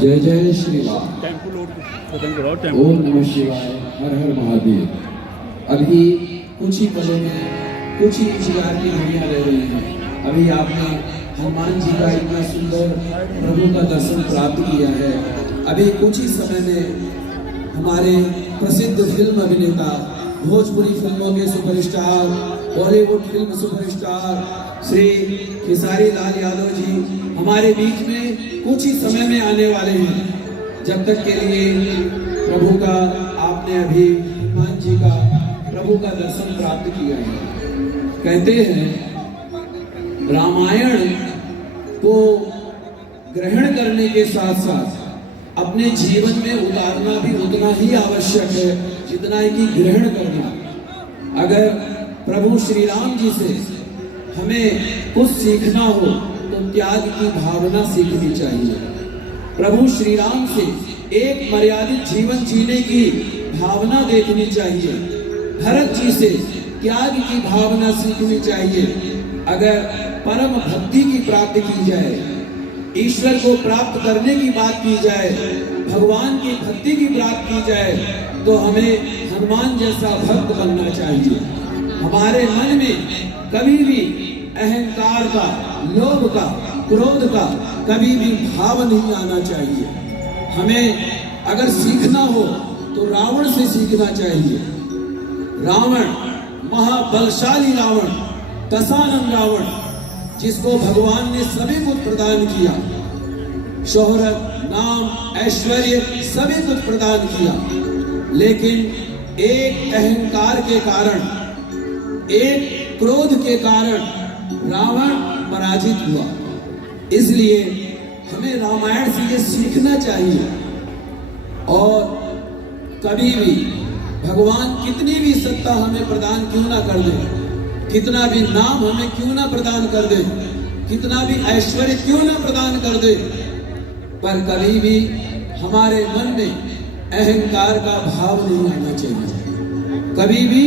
जय जय श्री राम। ओम नमः शिवाय, हर हर महादेव। अभी कुछ ही पलों में कुछ ही इंतजार की घड़ियां रह रही हैं। अभी आपने हनुमान जी का इतना सुंदर प्रभु का दर्शन प्राप्त किया है। अभी कुछ ही समय में हमारे प्रसिद्ध फिल्म अभिनेता, भोजपुरी फिल्मों के superstar, Bollywood film superstar Shri Khesari Lal Yadav ji हमारे बीच में कुछ ही समय में आने वाले हैं। जब तक के लिए प्रभु का आपने अभी हनुमान जी का प्रभु का दर्शन प्राप्त किया है। कहते हैं रामायण को ग्रहण करने के साथ साथ अपने जीवन में उतारना भी उतना ही आवश्यक है जितना कि ग्रहण करना। अगर प्रभु श्री राम जी से हमें कुछ सीखना हो तो त्याग की भावना सीखनी चाहिए। प्रभु श्री राम से एक मर्यादित जीवन जीने की भावना देखनी चाहिए। भरत जी से त्याग की भावना सीखनी चाहिए। अगर परम भक्ति की प्राप्ति की जाए, ईश्वर को प्राप्त करने की बात की जाए, भगवान की भक्ति की प्राप्ति की जाए, तो हमें हनुमान जैसा भक्त बनना चाहिए। हमारे मन में कभी भी अहंकार का, लोभ का, क्रोध का कभी भी भाव नहीं आना चाहिए। हमें अगर सीखना हो तो रावण से सीखना चाहिए। रावण, महाबलशाली रावण, दशानन रावण, जिसको भगवान ने सभी कुछ प्रदान किया, शोहरत, नाम, ऐश्वर्य सभी कुछ प्रदान किया, लेकिन एक अहंकार के कारण, एक क्रोध के कारण रावण पराजित हुआ। इसलिए हमें रामायण से ये सीखना चाहिए। और कभी भी भगवान कितनी भी सत्ता हमें प्रदान क्यों ना कर दे, कितना भी नाम हमें क्यों ना प्रदान कर दे, कितना भी ऐश्वर्य क्यों ना प्रदान कर दे, पर कभी भी हमारे मन में अहंकार का भाव नहीं आना चाहिए। कभी भी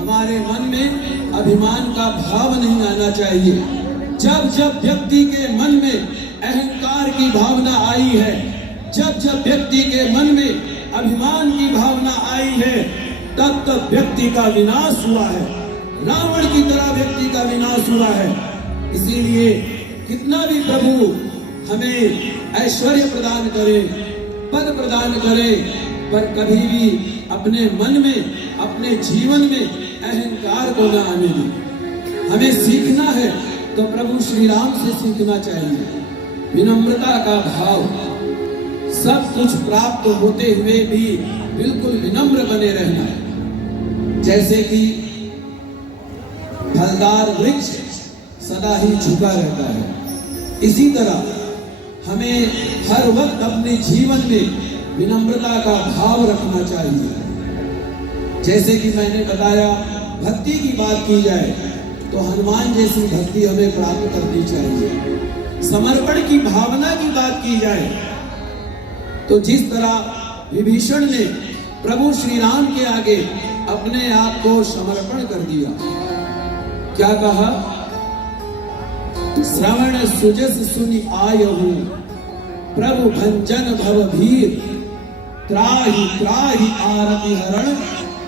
हमारे मन में अभिमान का भाव नहीं आना चाहिए। जब जब व्यक्ति के मन में अहंकार की भावना आई है, जब जब व्यक्ति के मन में अभिमान की भावना आई है, तब तब व्यक्ति का विनाश हुआ है। रावण की तरह व्यक्ति का विनाश हुआ है। इसीलिए कितना भी प्रभु हमें ऐश्वर्य प्रदान करे, पद प्रदान करे, पर कभी भी अपने मन में, अपने जीवन में अहंकार को न आने दे। हमें सीखना है तो प्रभु श्री राम से सीखना चाहिए। विनम्रता का भाव, सब कुछ प्राप्त होते हुए भी बिल्कुल विनम्र बने रहना है। जैसे कि फलदार वृक्ष सदा ही झुका रहता है, इसी तरह हमें हर वक्त अपने जीवन में विनम्रता का भाव रखना चाहिए। जैसे कि मैंने बताया, भक्ति की बात की जाए तो हनुमान जैसी भक्ति हमें प्राप्त करनी चाहिए। समर्पण की भावना की बात की जाए तो जिस तरह विभीषण ने प्रभु श्री राम के आगे अपने आप को समर्पण कर दिया, क्या कहा? श्रवण सुजस सुनि आयहु, प्रभु भंजन भव भीर, त्राहि त्राहि आरति हरण,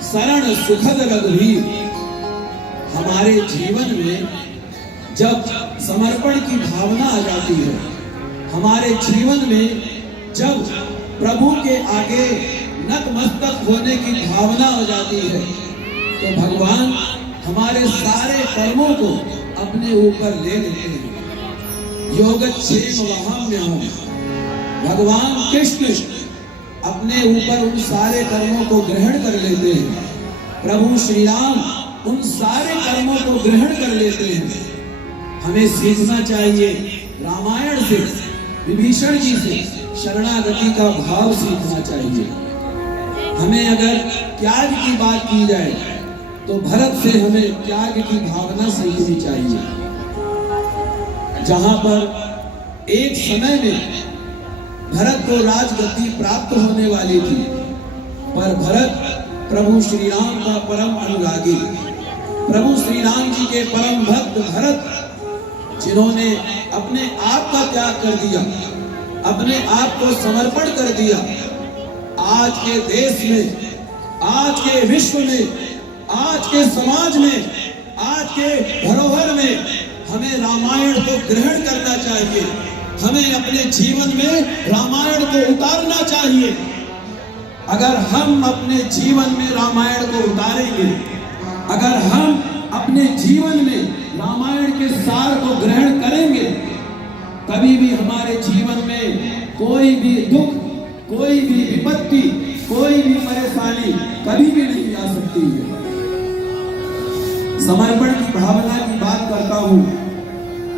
शरण सुखद रघुवीर। हमारे जीवन में जब समर्पण की भावना आ जाती है, हमारे जीवन में जब प्रभु के आगे नतमस्तक होने की भावना हो जाती है, तो भगवान हमारे सारे कर्मों को अपने ऊपर ले लेते हैं। योगक्षेम वहाम्यहम्, भगवान कृष्ण अपने ऊपर उन सारे कर्मों को ग्रहण कर लेते हैं। प्रभु श्री राम उन सारे कर्मों को ग्रहण कर लेते हैं। हमें सीखना चाहिए रामायण से, विभीषण जी से शरणागति का भाव सीखना चाहिए। हमें अगर त्याग की बात की जाए तो भरत से हमें त्याग की भावना सीखनी चाहिए। जहां पर एक समय में भरत को राजगद्दी प्राप्त होने वाली थी, पर भरत प्रभु श्री राम का परम अनुरागी, प्रभु श्री राम जी के परम भक्त भरत जिन्होंने अपने आप का त्याग कर दिया, अपने आप को समर्पण कर दिया। आज के देश में, आज के विश्व में, आज के समाज में, आज के धरोहर में हमें रामायण को ग्रहण करना चाहिए। हमें अपने जीवन में रामायण को उतारना चाहिए। अगर हम अपने जीवन में रामायण को उतारेंगे, अगर हम अपने जीवन में रामायण के सार को ग्रहण करेंगे, कभी भी हमारे जीवन में कोई भी दुख, कोई भी विपत्ति, कोई भी परेशानी कभी भी नहीं आ सकती है। समर्पण की भावना की बात करता हूं।